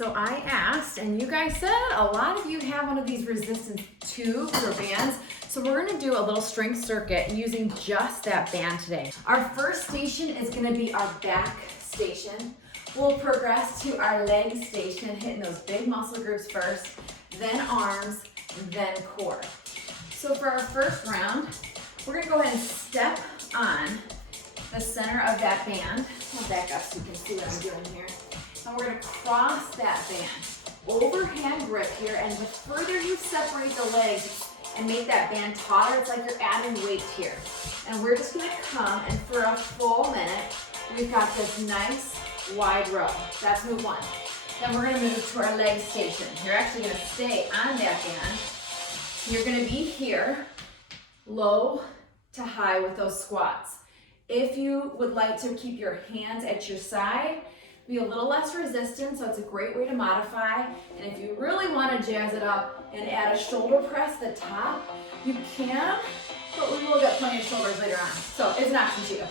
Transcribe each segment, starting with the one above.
So I asked, and you guys said a lot of you have one of these resistance tubes or bands. So we're gonna do a little strength circuit using just that band today. Our first station is gonna be our back station. We'll progress to our leg station, hitting those big muscle groups first, then arms, then core. So for our first round, we're gonna go ahead and step on the center of that band. I'll back up so you can see what I'm doing here. And we're gonna cross that band. Overhand grip here, and the further you separate the legs and make that band taller, it's like you're adding weight here. And we're just gonna come, and for a full minute, we've got this nice wide row. That's move one. Then we're gonna move to our leg station. You're actually gonna stay on that band. You're gonna be here, low to high with those squats. If you would like to keep your hands at your side, be a little less resistant, so it's a great way to modify. And if you really want to jazz it up and add a shoulder press at the top, you can, but we will get plenty of shoulders later on, so it's an option to you.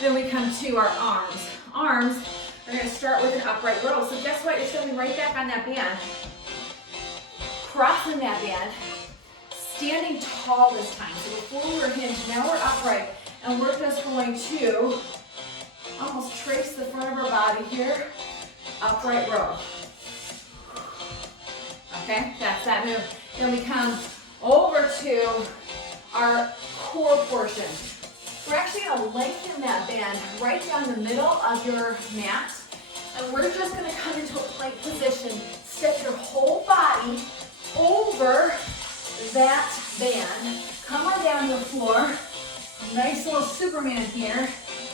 Then we come to our arms. Arms are going to start with an upright row. So guess what? You're stepping right back on that band, crossing that band, standing tall this time. So before we were hinged, now we're upright, and we're just going to almost trace the front of our body here, upright row. Okay, that's that move. Then we come over to our core portion. We're actually gonna lengthen that band right down the middle of your mat, and we're just gonna come into a plank position. Step your whole body over that band. Come on down to the floor. Nice little Superman here.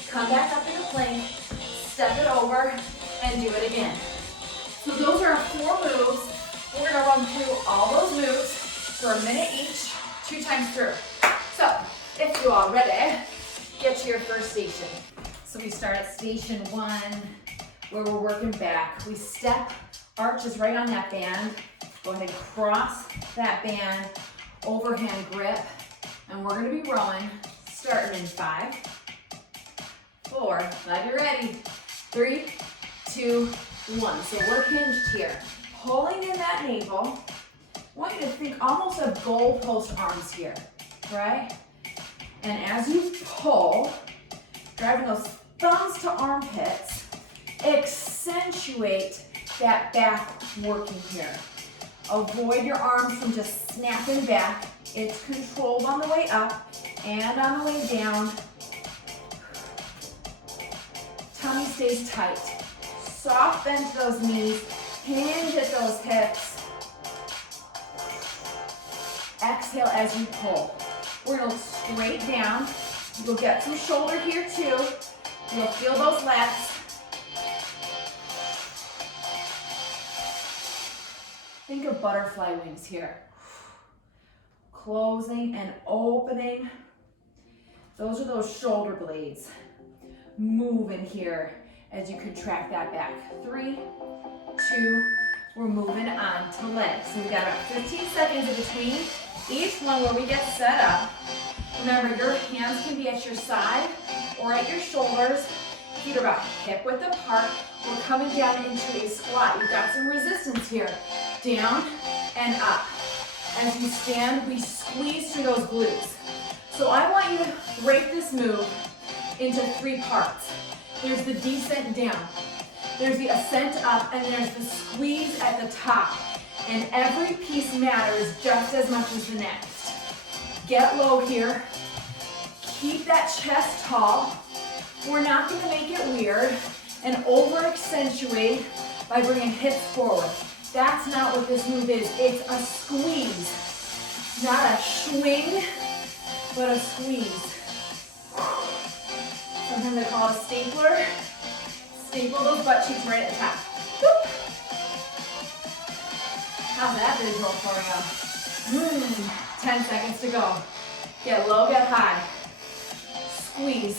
Come back up into plank, step it over, and do it again. So those are our 4 moves. We're gonna run through all those moves for a minute each, 2 times through. So if you are ready, get to your first station. So we start at station 1, where we're working back. We step, arches right on that band. Go ahead and cross that band, overhand grip, and we're gonna be rowing, starting in 5, 4, glad you're ready, 3, 2, 1. So we're hinged here. Pulling in that navel. I want you to think almost of goalpost arms here, right? And as you pull, driving those thumbs to armpits, accentuate that back working here. Avoid your arms from just snapping back. It's controlled on the way up and on the way down. Tummy stays tight. Soft bend to those knees. Hinge at those hips. Exhale as you pull. We're gonna look straight down. You'll get some shoulder here too. You'll feel those lats. Think of butterfly wings here. Closing and opening. Those are those shoulder blades. Move in here as you contract that back. 3, 2, we're moving on to legs. So we've got about 15 seconds in between each one where we get set up. Remember, your hands can be at your side or at your shoulders. Feet are about hip width apart. We're coming down into a squat. You've got some resistance here. Down and up. As you stand, we squeeze through those glutes. So I want you to break this move into 3 parts. There's the descent down, there's the ascent up, and there's the squeeze at the top. And every piece matters just as much as the next. Get low here. Keep that chest tall. We're not going to make it weird and over accentuate by bringing hips forward. That's not what this move is. It's a squeeze. Not a swing, but a squeeze. Sometimes I call it a stapler. Staple those butt cheeks right at the top. Boop. How's that visual for you? 10 seconds to go. Get low, get high. Squeeze.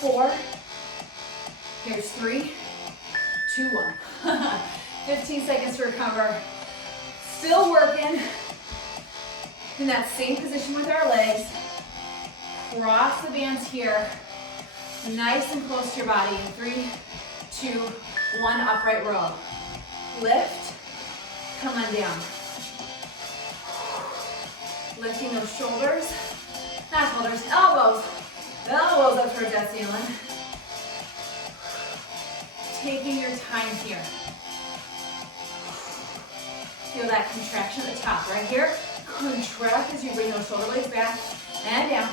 4. Here's 3, 2, 1. 15 seconds to recover. Still working. In that same position with our legs. Cross the bands here. Nice and close to your body in 3, 2, One upright row. Lift, come on down. Lifting those shoulders, not shoulders, elbows. Elbows up towards that ceiling. Taking your time here. Feel that contraction at the top, right here. Contract as you bring those shoulder blades back and down.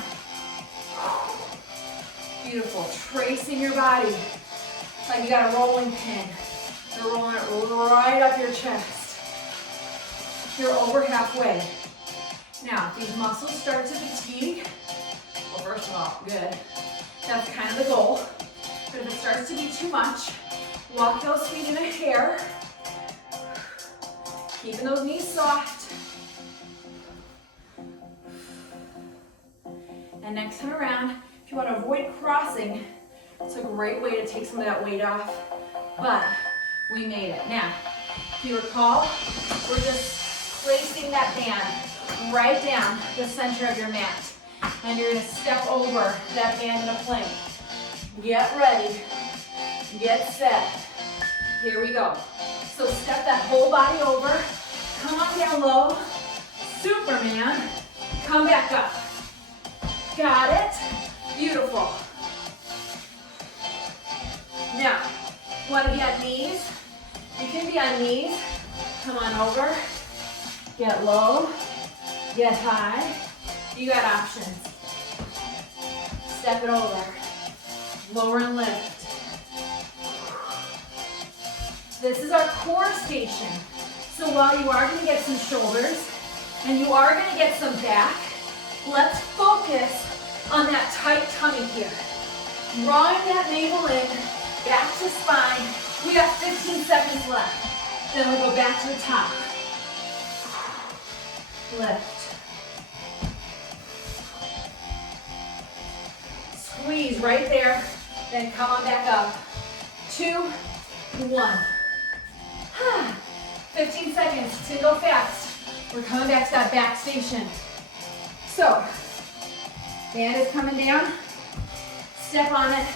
Beautiful. Tracing your body like you got a rolling pin. You're rolling it right up your chest. You're over halfway. Now, if these muscles start to fatigue, well, first of all, good. That's kind of the goal. But if it starts to be too much, walk those feet in a hair. Keeping those knees soft. And next time around, if you want to avoid crossing, it's a great way to take some of that weight off. But we made it. Now, if you recall, we're just placing that band right down the center of your mat. And you're going to step over that band in a plank. Get ready. Get set. Here we go. So step that whole body over. Come on down low. Superman. Come back up. Got it? Beautiful. Now, want to be on knees? You can be on knees. Come on over. Get low. Get high. You got options. Step it over. Lower and lift. This is our core station. So while you are going to get some shoulders and you are going to get some back, let's focus on that tight tummy here. Drawing that navel in, back to spine. We got 15 seconds left. Then we'll go back to the top. Lift. Squeeze right there. Then come on back up. 2, 1. 15 seconds to go fast. We're coming back to that back station. So, band is coming down. Step on it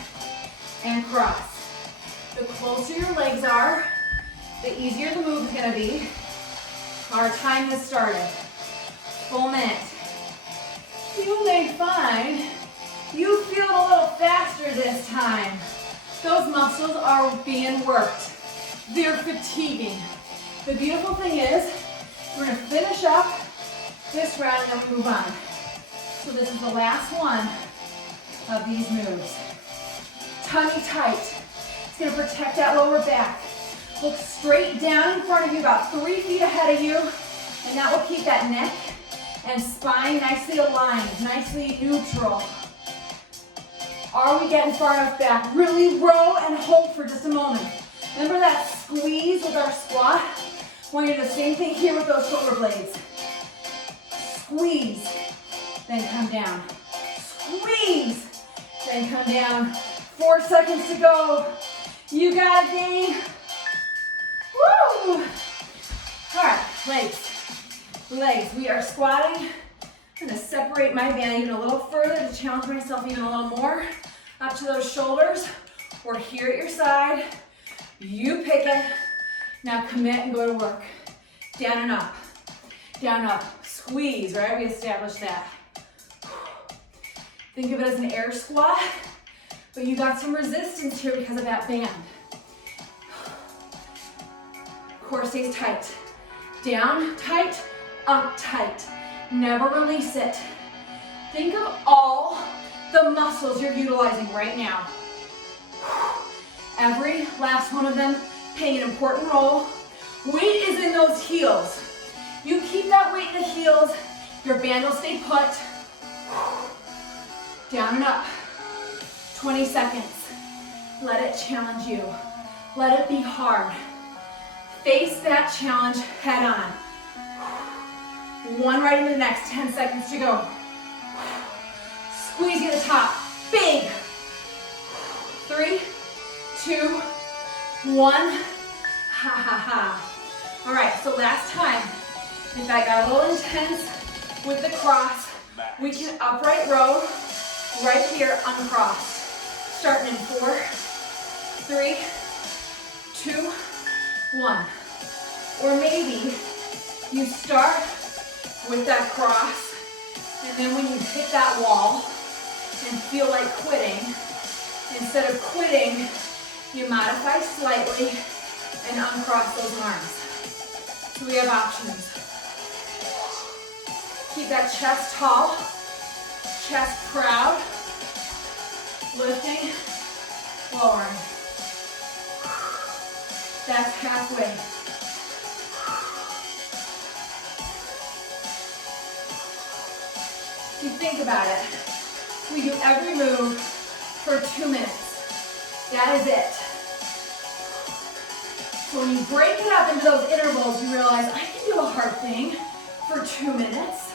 and cross. The closer your legs are, the easier the move is going to be. Our time has started. Full minute. You may find you feel a little faster this time. Those muscles are being worked. They're fatiguing. The beautiful thing is, we're going to finish up this round and then we move on. So this is the last one of these moves. Tummy tight. It's going to protect that lower back. Look straight down in front of you, about 3 feet ahead of you, and that will keep that neck and spine nicely aligned, nicely neutral. Are we getting far enough back? Really row and hold for just a moment. Remember that squeeze with our squat? I want you to do the same thing here with those shoulder blades. Squeeze, then come down. Squeeze, then come down. 4 seconds to go. You got it, gang. Woo! All right, legs. Legs. We are squatting. I'm gonna separate my band even a little further to challenge myself even a little more. Up to those shoulders, or here at your side. You pick it. Now commit and go to work. Down and up. Down and up. Squeeze, right? We established that. Think of it as an air squat, but you got some resistance here because of that band. Core stays tight. Down tight, up tight. Never release it. Think of all the muscles you're utilizing right now. Every last one of them playing an important role. Weight is in those heels. You keep that weight in the heels, your band will stay put. Down and up. 20 seconds. Let it challenge you. Let it be hard. Face that challenge head on. One right into the next, 10 seconds to go. Squeeze at the top, big. 3, 2, 1. Ha ha ha. All right, so last time, if I got a little intense with the cross, we can upright row right here uncrossed. Starting in 4, 3, 1. Or maybe you start with that cross, and then when you hit that wall and feel like quitting, instead of quitting, you modify slightly and uncross those arms. So we have options. Keep that chest tall, chest proud, lifting, lowering. That's halfway. If you think about it, we do every move for 2 minutes. That is it. So when you break it up into those intervals, you realize I can do a hard thing for 2 minutes.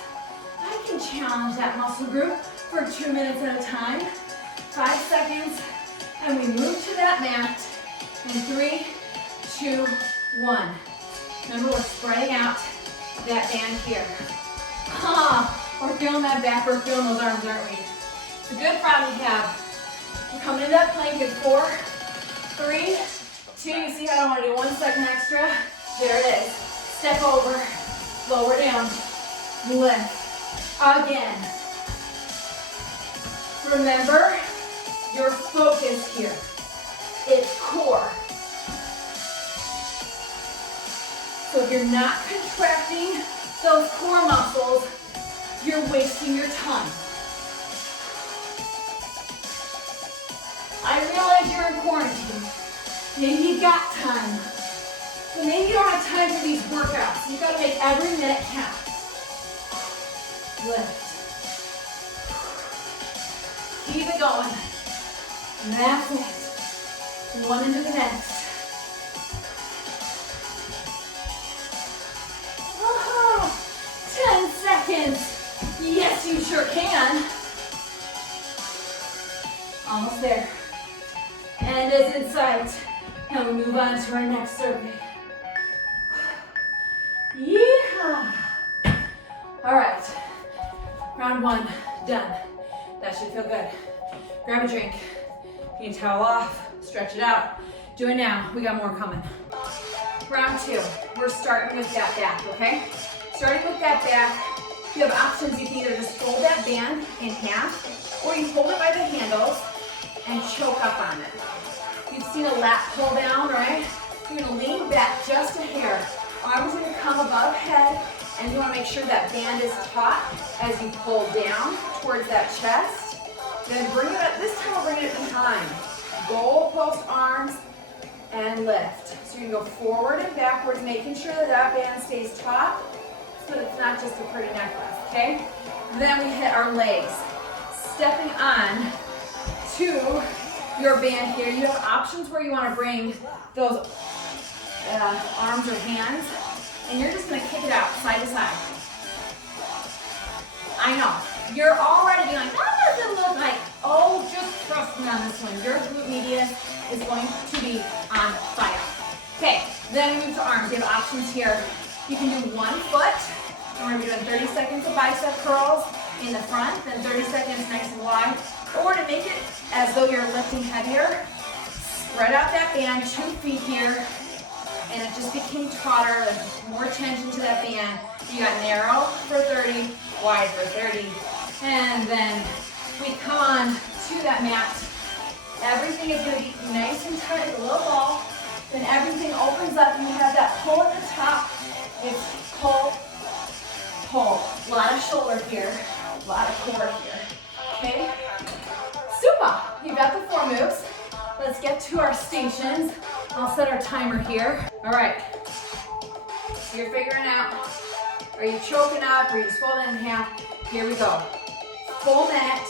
I can challenge that muscle group for 2 minutes at a time. 5 seconds, and we move to that mat in 3, 2, 1. Remember, we're spreading out that band here. We're feeling that back, we're feeling those arms, aren't we? It's a good problem to have. We're coming into that plank in 4, 3, 2, you see how I don't want to do 1 second extra? There it is. Step over, lower down, lift. Again. Remember your focus here. It's core. So if you're not contracting those core muscles, you're wasting your time. I realize you're in quarantine. Maybe you've got time. But maybe you don't have time for these workouts. You've got to make every minute count. Lift. Keep it going. And that's it. One into the next. Oh, 10 seconds. Yes, you sure can. Almost there. End is in sight. And we move on to our next survey. Yeehaw! All right. Round 1, done. That should feel good. Grab a drink. Get your towel off. Stretch it out. Do it now. We got more coming. Round 2. We're starting with that back, okay? Starting with that back, you have options. You can either just fold that band in half, or you hold it by the handles and choke up on it. You've seen a lat pull down, right? You're gonna lean back just a hair. Arms are gonna come above head, and you wanna make sure that band is taut as you pull down towards that chest. Then bring it up, this time we'll bring it behind. Goalpost arms and lift. So you can go forward and backwards, making sure that that band stays taut, so that it's not just a pretty necklace, okay? Then we hit our legs. Stepping on to your band here. You have options where you want to bring those arms or hands, and you're just going to kick it out side to side. I know. You're already being like, that doesn't look like, oh, just trust me on this one. Your glute medius is going to be on fire. Okay, then we move to arms. You have options here. You can do 1 foot. And we're going to be doing 30 seconds of bicep curls in the front, then 30 seconds nice and wide. Or to make it as though you're lifting heavier, spread out that band, 2 feet here, and it just became tauter, more tension to that band. You got narrow for 30, wide for 30, and then we come on to that mat. Everything is going to be nice and tight, a little ball. Then everything opens up, and you have that pull at the top. It's pull, pull. A lot of shoulder here, a lot of core here. Okay? Super! You got the 4 moves. Let's get to our stations. I'll set our timer here. All right. So you're figuring out, are you choking up? Are you just folding in half? Here we go. Full mat,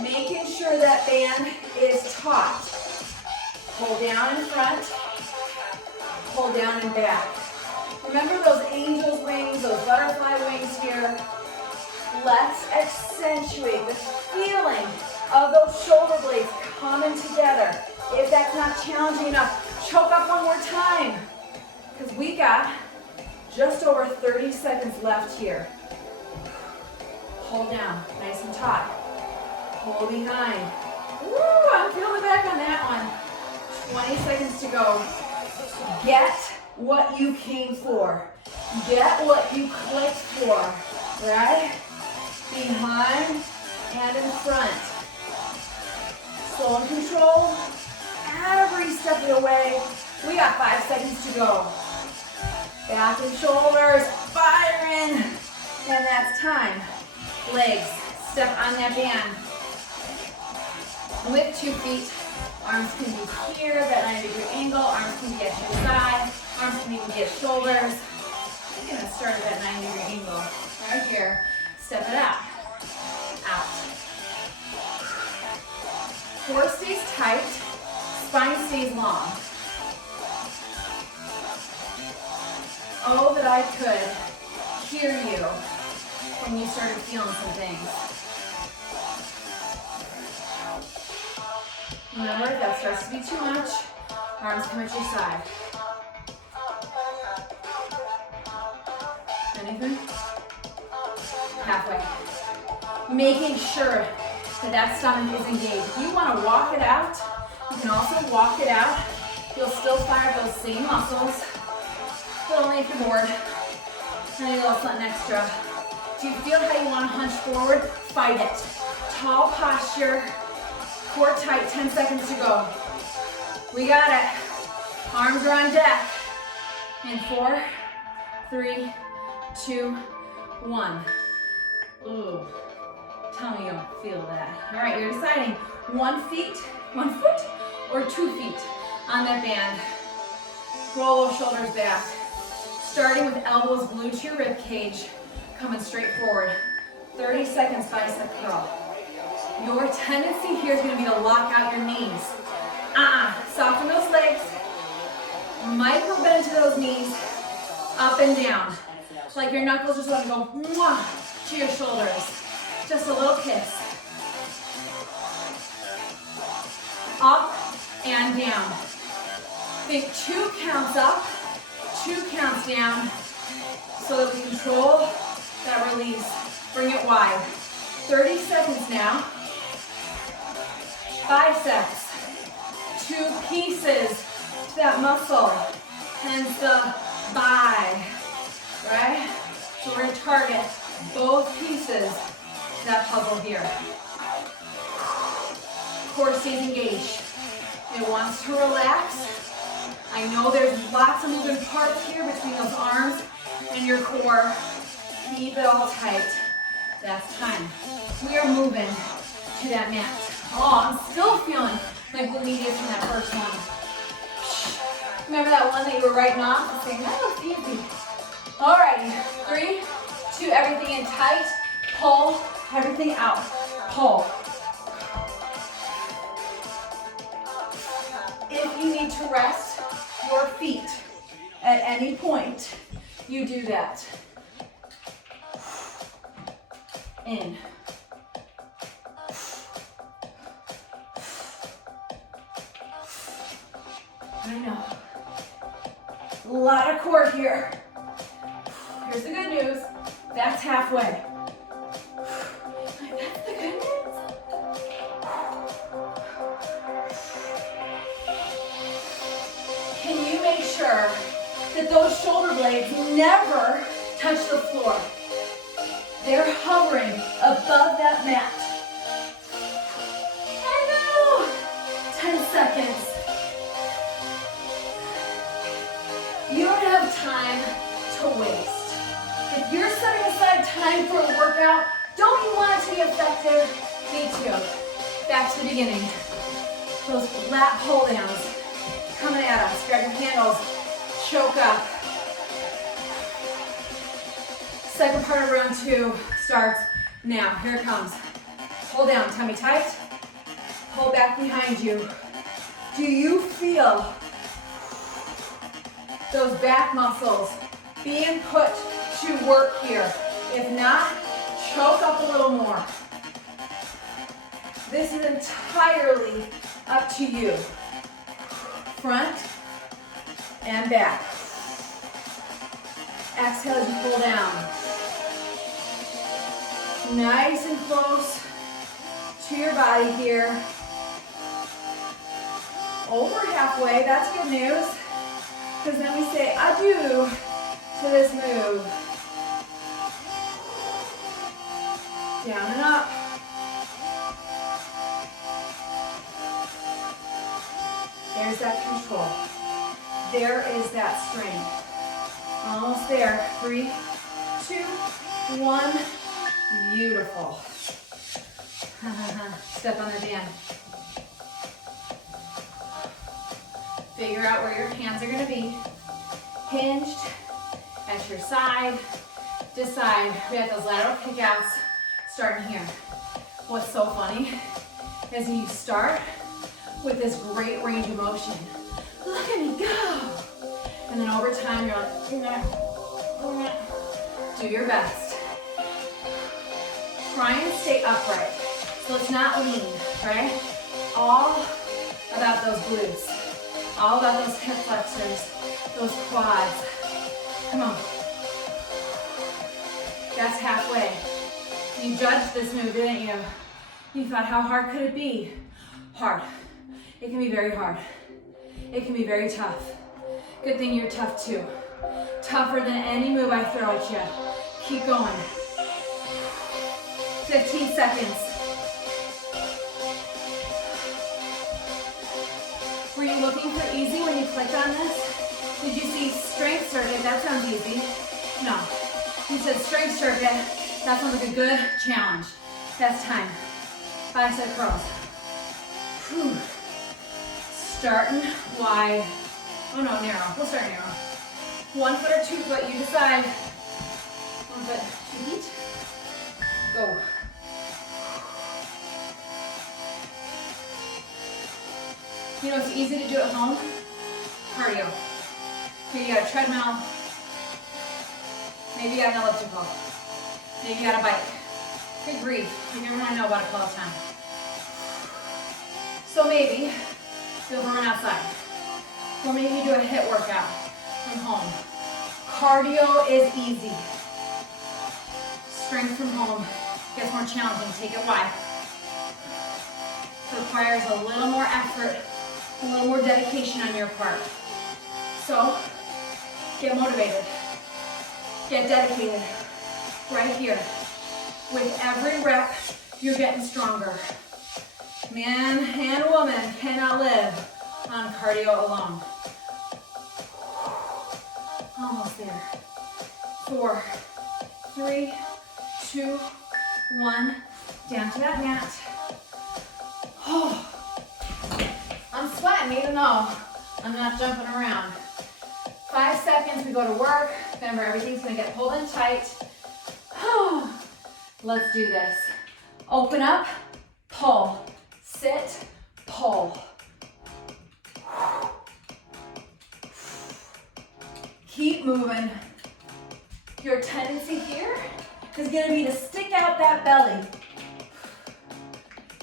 making sure that band is taut. Pull down in front, pull down and back. Remember those angel's wings, those butterfly wings here? Let's accentuate the feeling of those shoulder blades coming together. If that's not challenging enough, choke up one more time. Because we got just over 30 seconds left here. Hold down, nice and taut. Pull behind. Woo, I'm feeling the back on that one. 20 seconds to go. Get what you came for. Get what you clicked for, right? Behind and in front. Slow and control every step of the way. We got 5 seconds to go. Back and shoulders, firing. And that's time. Legs, step on that band. With 2 feet, arms can be here, that 90-degree angle. Arms can be at your side. Arms can even be at shoulders. I'm gonna start at that 90-degree angle. Right here, step it out. Out. Core stays tight, spine stays long. Oh, that I could hear you when you started feeling some things. Remember, if that starts to be too much, arms come at your side. Anything? Halfway. Making sure that that stomach is engaged. If you want to walk it out, you can also walk it out. You'll still fire those same muscles, but only if you're bored. And a little something extra. Do you feel how you want to hunch forward? Fight it. Tall posture, core tight, 10 seconds to go. We got it. Arms are on deck. In 4, 3, 2, 1. Ooh. Tell me you don't feel that. All right, you're deciding 1 foot, or 2 feet on that band. Roll those shoulders back. Starting with elbows glued to your rib cage, coming straight forward. 30 seconds bicep curl. Your tendency here is going to be to lock out your knees. Soften those legs. Micro bend to those knees. Up and down. Like your knuckles just want to go mwah, to your shoulders. Just a little kiss. Up and down. Think 2 counts up, 2 counts down, so that we control that release. Bring it wide. 30 seconds now. Biceps. 2 pieces to that muscle. Hence the bi. Right? So we're going to target both pieces to that puzzle here. Core stays engaged. It wants to relax. I know there's lots of moving parts here between those arms and your core. Keep it all tight. That's time. We are moving to that mat. Oh, I'm still feeling like the immediate from that first one. Remember that one that you were writing off and saying, that looks easy. Alrighty, 3, 2, everything in tight. Pull everything out. Pull. If you need to rest your feet at any point, you do that. In. I know. A lot of core here. Here's the good news. That's halfway. That's the good news. Can you make sure that those shoulder blades never touch the floor? They're hovering above that mat. I know. 10 seconds. You don't have time to waste. If you're setting aside time for a workout, don't you want it to be effective? Me too. Back to the beginning. Those lat pull downs coming at us. Grab your handles, choke up. Second part of round 2 starts now. Here it comes. Hold down, tummy tight. Pull back behind you. Do you feel those back muscles being put to work here? If not, choke up a little more. This is entirely up to you. Front and back. Exhale as you pull down. Nice and close to your body here. Over halfway, that's good news. because then we say adieu to this move. Down and up. There's that control. There is that strength. Almost there. 3, 2, 1. Beautiful. Step on the band. Figure out where your hands are going to be. Hinged at your side. Decide. We have those lateral kickouts starting here. What's so funny is you start with this great range of motion. Look at me go. And then over time, you're like, do your best. Try and stay upright. So let's not lean, right? All about those glutes. All about those hip flexors, those quads. Come on. That's halfway. You judged this move, didn't you? You thought, how hard could it be? Hard. It can be very hard. It can be very tough. Good thing you're tough too. Tougher than any move I throw at you. Keep going. 15 seconds. Were you looking for easy when you clicked on this? Did you see strength circuit? That sounds easy. No. You said strength circuit. That sounds like a good challenge. That's time. Bicep curls. Whew. Starting wide. Oh no, narrow. We'll start narrow. 1 foot or 2 foot, you decide. 1 foot, 2 feet. Go. You know, it's easy to do at home. Cardio. Maybe you got a treadmill. Maybe you got an elliptical. Maybe you got a bike. Good grief. You never want to know about a Peloton. So maybe you'll run outside. Or maybe you do a HIIT workout from home. Cardio is easy. Strength from home gets more challenging. Take it wide. It requires a little more effort, a little more dedication on your part. So, get motivated. Get dedicated. Right here. With every rep, you're getting stronger. Man and woman cannot live on cardio alone. Almost there. 4, 3, 2, 1. Down to that mat. Oh, I'm sweating even though I'm not jumping around. 5 seconds, we go to work. Remember, everything's gonna get pulled in tight. Oh, let's do this. Open up, pull, sit, pull. Keep moving. Your tendency here is gonna be to stick out that belly.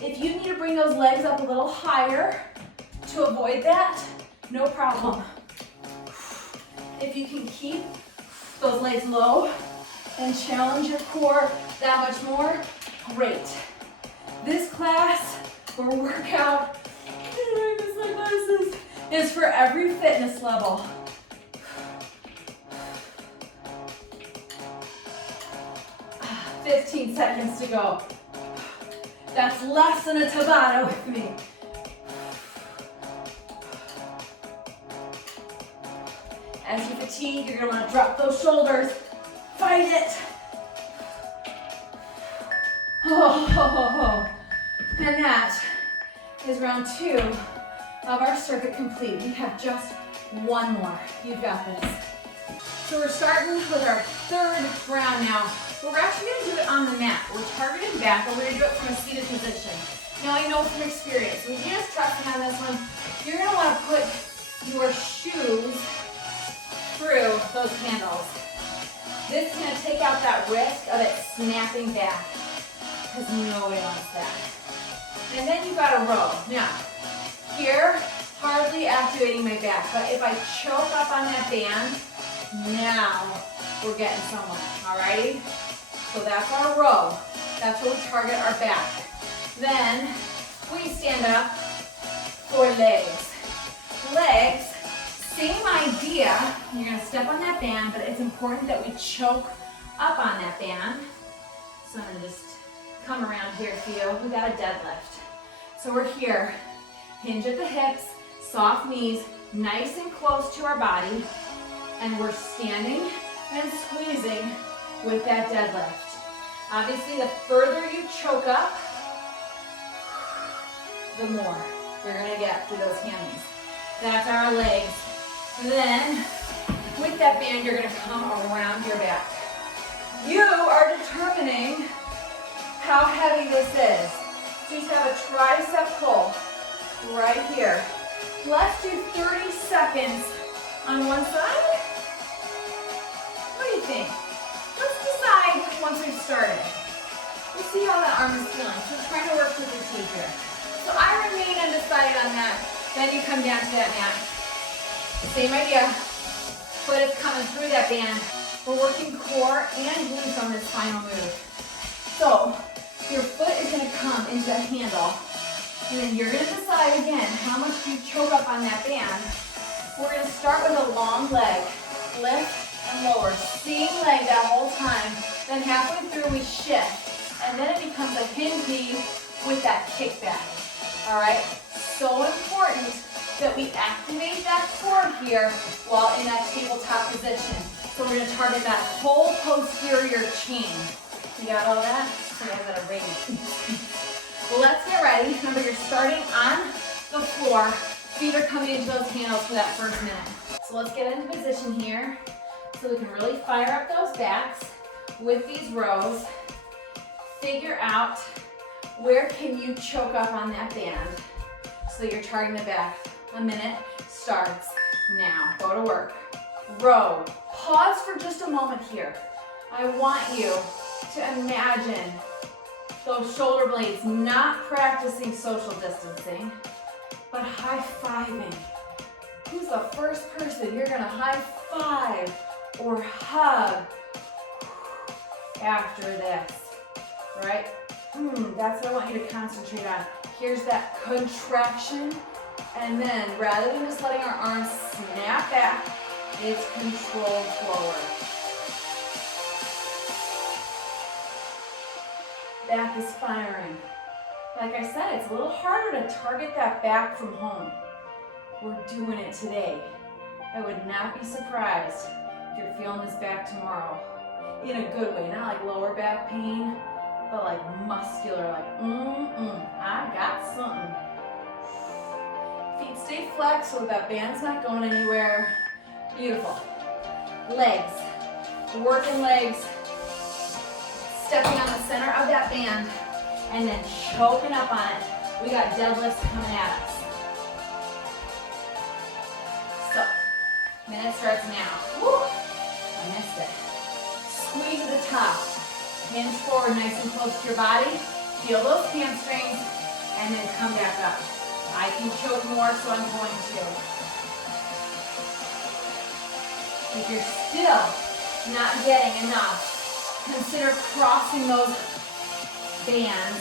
If you need to bring those legs up a little higher to avoid that, no problem. If you can keep those legs low and challenge your core that much more, great. This class or workout is for every fitness level. Ah, 15 seconds to go. That's less than a Tabata with me. As you fatigue, you're gonna wanna drop those shoulders. Fight it. Oh. And that is round 2 of our circuit complete. We have just one more. You've got this. So we're starting with our 3rd round now. We're actually gonna do it on the mat. We're targeting back, but we're gonna do it from a seated position. Now I know from experience, when you just trust me on this one, you're gonna wanna put your shoes through those handles. This is gonna take out that risk of it snapping back, because nobody wants that. And then you got a row. Now, here, hardly activating my back, but if I choke up on that band, now we're getting somewhere, alrighty? So that's our row. That's where we target our back. Then we stand up for legs. Legs Same idea, you're gonna step on that band, but it's important that we choke up on that band. So I'm gonna just come around here for you. We got a deadlift. So we're here, hinge at the hips, soft knees, nice and close to our body, and we're standing and squeezing with that deadlift. Obviously, the further you choke up, the more you're gonna get through those hammies. That's our legs. Then, with that band, you're gonna come around your back. You are determining how heavy this is. So you have a tricep pull right here. Let's do 30 seconds on one side. What do you think? Let's decide once we've started. We'll see how that arm is feeling. So we're trying to work with the T here. So I remain undecided on that. Then you come down to that mat. Same idea. Foot is coming through that band. We're working core and glutes on this final move. So your foot is going to come into that handle. And then you're going to decide again how much you choke up on that band. We're going to start with a long leg. Lift and lower. Same leg that whole time. Then halfway through we shift. And then it becomes a hinge knee with that kickback. Alright? So important that we activate that core here while in that tabletop position. So we're going to target that whole posterior chain. You got all that? So you guys got a ring. Well, let's get ready. Remember, you're starting on the floor. Feet are coming into those handles for that first minute. So let's get into position here so we can really fire up those backs with these rows. Figure out where can you choke up on that band so that you're targeting the back. A minute starts now. Go to work. Row. Pause for just a moment here. I want you to imagine those shoulder blades not practicing social distancing, but high-fiving. Who's the first person you're gonna high-five or hug after this, right? That's what I want you to concentrate on. Here's that contraction, and then rather than just letting our arms snap back, it's controlled forward. Back is firing. Like I said, it's a little harder to target that back from home. We're doing it today. I would not be surprised if you're feeling this back tomorrow. In a good way, not like lower back pain, but like muscular, like, I got something. Feet stay flexed so that band's not going anywhere. Beautiful. Legs, working legs, stepping on the center of that band, and then choking up on it. We got deadlifts coming at us. So, minute starts now. Woo! I missed it. Squeeze at the top. Hinge forward nice and close to your body. Feel those hamstrings, and then come back up. I can choke more, so I'm going to. If you're still not getting enough, consider crossing those bands.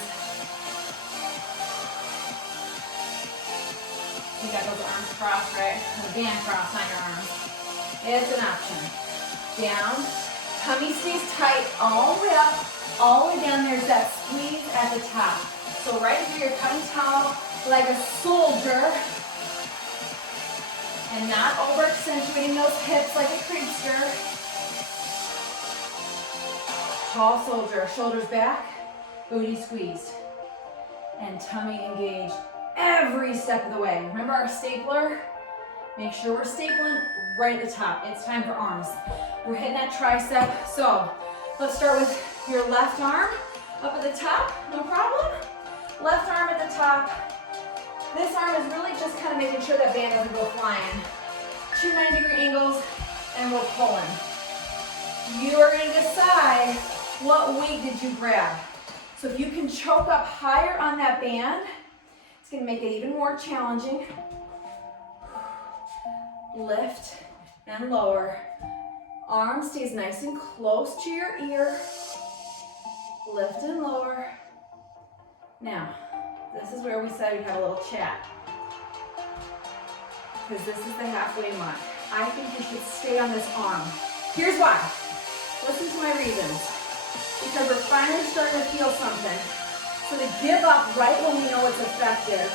You got those arms crossed, right? The band crossed on your arms. It's an option. Down. Tummy stays tight all the way up, all the way down. There's that squeeze at the top. So right here, you're coming tall like a soldier and not over accentuating those hips like a creepster. Tall soldier, shoulders back, booty squeezed, and tummy engaged every step of the way. Remember our stapler? Make sure we're stapling right at the top. It's time for arms. We're hitting that tricep. So let's start with your left arm up at the top, no problem. Left arm at the top. This arm is really just kind of making sure that band doesn't go flying. 2 90-degree angles, and we're pulling. You are going to decide what weight did you grab. So if you can choke up higher on that band, it's going to make it even more challenging. Lift and lower. Arm stays nice and close to your ear. Lift and lower. Now, this is where we said we'd have a little chat. because this is the halfway mark. I think you should stay on this arm. Here's why. Listen to my reasons. Because we're finally starting to feel something. So to give up right when we know it's effective,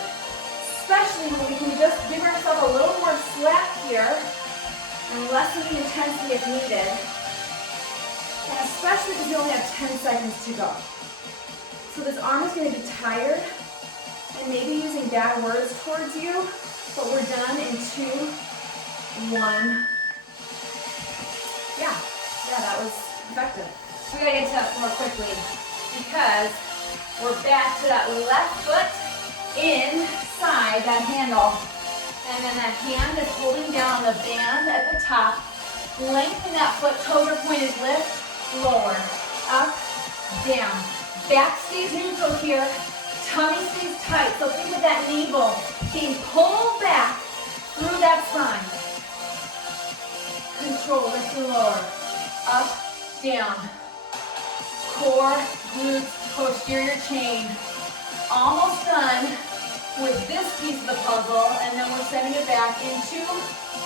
especially when we can just give ourselves a little more slack here and lessen the intensity if needed, and especially because you only have 10 seconds to go. So this arm is going to be tired and maybe using bad words towards you, but we're done in 2, 1. Yeah, that was effective. We gotta get to that more quickly because we're back to that left foot inside that handle. And then that hand is holding down the band at the top. Lengthen that foot, toes are pointed, lift, lower, up, down. Back stays neutral here, tummy stays tight. So think of that navel being pulled back through that spine. Control, lift and lower, up, down. Core, glutes, posterior chain. Almost done with this piece of the puzzle, and then we're sending it back in 2,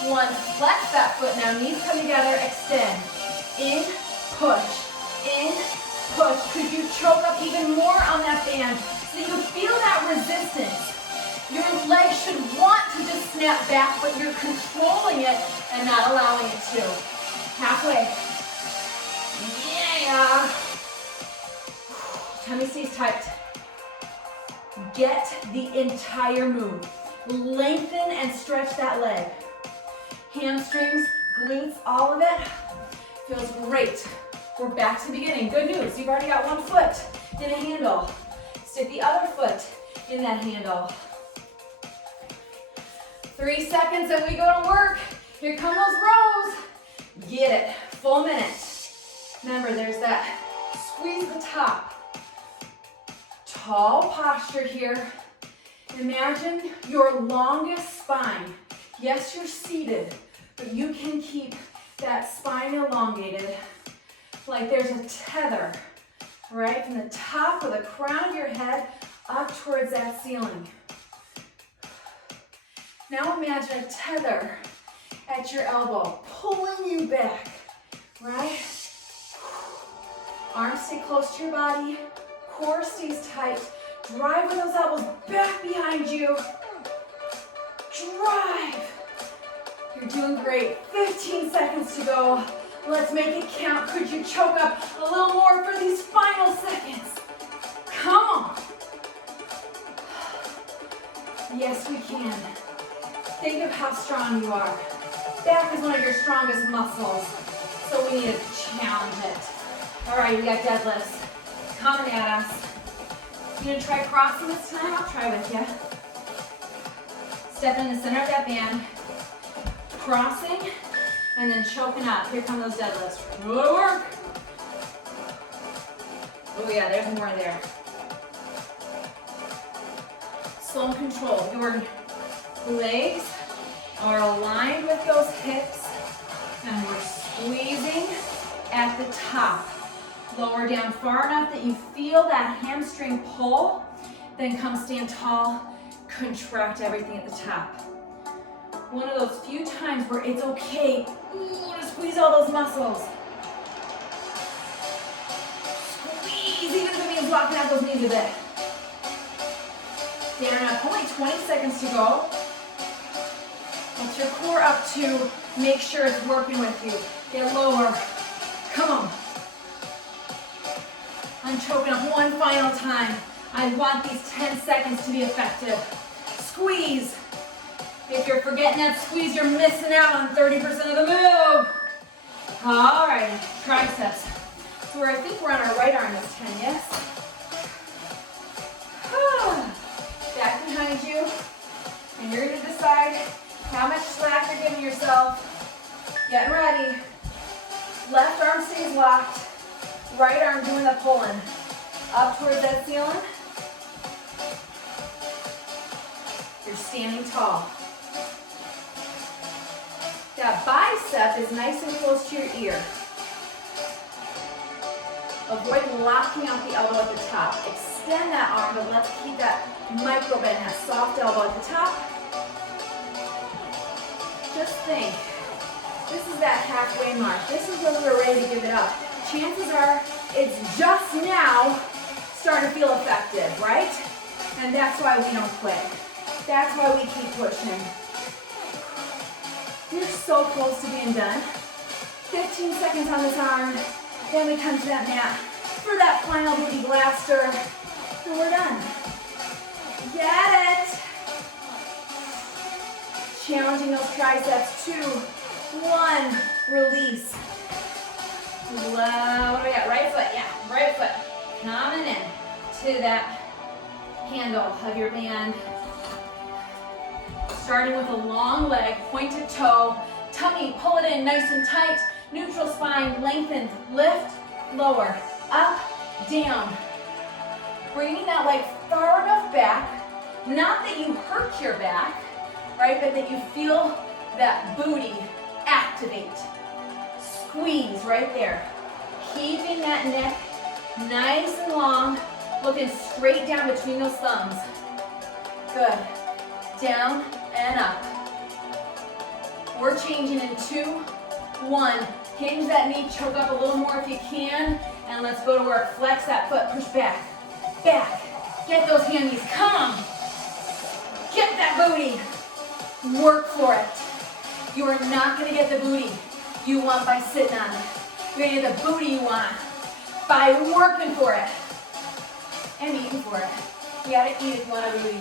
1. Flex that foot now, knees come together, extend. In, push, in, push. Could you choke up even more on that band so you feel that resistance? Your leg should want to just snap back, but you're controlling it and not allowing it to. Halfway. Yeah. Tummy stays tight. Get the entire move. Lengthen and stretch that leg. Hamstrings, glutes, all of it feels great. We're back to the beginning. Good news, you've already got one foot in a handle. Stick the other foot in that handle. 3 seconds and we go to work. Here come those rows. Get it, full minute. Remember, there's that squeeze the top. Tall posture here. Imagine your longest spine. Yes, you're seated, but you can keep that spine elongated like there's a tether, right? From the top of the crown of your head up towards that ceiling. Now imagine a tether at your elbow, pulling you back, right? Arms stay close to your body. Core stays tight. Drive with those elbows back behind you. Drive. You're doing great. 15 seconds to go. Let's make it count. Could you choke up a little more for these final seconds? Come on. Yes, we can. Think of how strong you are. Back is one of your strongest muscles, so we need to challenge it. All right, we got deadlifts coming at us. You gonna try crossing this time? I'll try with you. Step in the center of that band, crossing, and then choking up. Here come those deadlifts. Good work. Oh yeah, there's more there. Slow and control. Your legs are aligned with those hips, and we're squeezing at the top. Lower down far enough that you feel that hamstring pull, then come stand tall, contract everything at the top. One of those few times where it's okay to squeeze all those muscles. Squeeze, even if it means locking out those knees a bit. Down up, only 20 seconds to go. Get your core up to make sure it's working with you. Get lower. Come on. I'm choking up one final time. I want these 10 seconds to be effective. Squeeze. If you're forgetting that squeeze, you're missing out on 30% of the move. All right, triceps. So I think we're on our right arm this time, yes? Back behind you. And you're gonna decide how much slack you're giving yourself. Getting ready. Left arm stays locked. Right arm doing the pulling. Up towards that ceiling. You're standing tall. That bicep is nice and close to your ear. Avoid locking out the elbow at the top. Extend that arm, but let's keep that micro bend, that soft elbow at the top. just think, this is that halfway mark. This is when we're ready to give it up. Chances are it's just now starting to feel effective, right? And that's why we don't quit. That's why we keep pushing. You're so close to being done. 15 seconds on this arm, then we come to that mat for that final booty blaster, and we're done. Get it? Challenging those triceps, 2, 1, release. What do we got? Right foot, yeah, right foot. Coming in to that handle of your band. Starting with a long leg, pointed toe, tummy, pull it in nice and tight, neutral spine, lengthen, lift, lower, up, down. Bringing that leg far enough back, not that you hurt your back, right, but that you feel that booty activate. Squeeze right there. Keeping that neck nice and long, looking straight down between those thumbs. Good. Down and up. We're changing in 2, 1. Hinge that knee, choke up a little more if you can, and let's go to work. Flex that foot, push back, back. Get those handies, come on. Get that booty. Work for it. You are not gonna get the booty you want by sitting on it. You're gonna get the booty you want by working for it and eating for it. You gotta eat if you want a booty.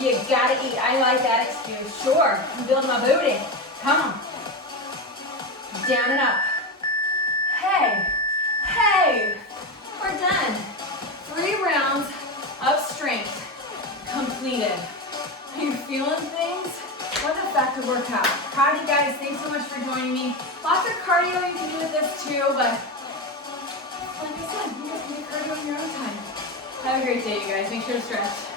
You gotta eat. I like that excuse. Sure, I'm building my booty. Come on. Down and up. Hey, hey, we're done. 3 rounds of strength completed. Are you feeling things? What an effective workout. Proud of you guys. Thanks so much for joining me. Lots of cardio you can do with this too, but like I said, you guys can do cardio in your own time. Have a great day, you guys. Make sure to stretch.